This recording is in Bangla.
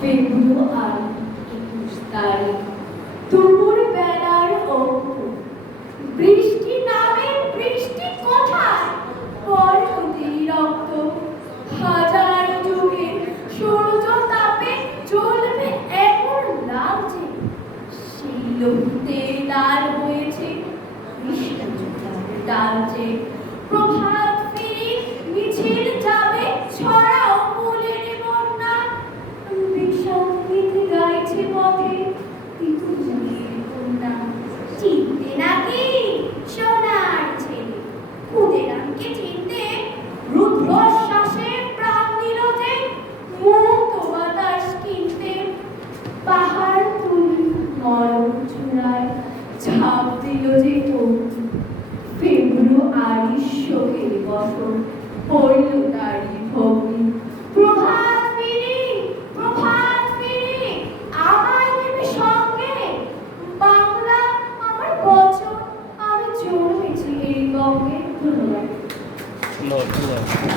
ফেব্রুয়ারি 21 তারিখ দুপুর বেলার অঙ্ক। বৃষ্টি নামে বৃষ্টি কোথায়? পরহতে রক্ত হাজার যুগের সূর্য তাপে জ্বলবে এমন লাগছে, সেই লোহিতে লাল হয়েছে কৃষ্ণচূড়ার ডালছে। প্রভাত ফিরে মিছিল যাবে, ছড়াও ফুলের বন্যা, বিষঙ্গীত গাইছে পথে তিতুমিরের কন্যা। চিনতে নাকি সোনার ছেলে? ক্ষুদিরামকে চিনতে? রুদ্রশ্বাসে প্রাণ দিল যে, মুক্ত বাতাস কিনতে। পাহাড় তুলি মরণ চূড়ায় ঝাঁপ দিল যে অগ্নি। ফেব্রুয়ারি শোকের বছর পড়ল তারি ভগ্নি। প্রভাত ফিরে, প্রভাত ফিরে, আমায় নেবে সঙ্গে। বাংলা আমার বচন, আমি জন্মেছি এই বঙ্গে। ধন্যবাদ।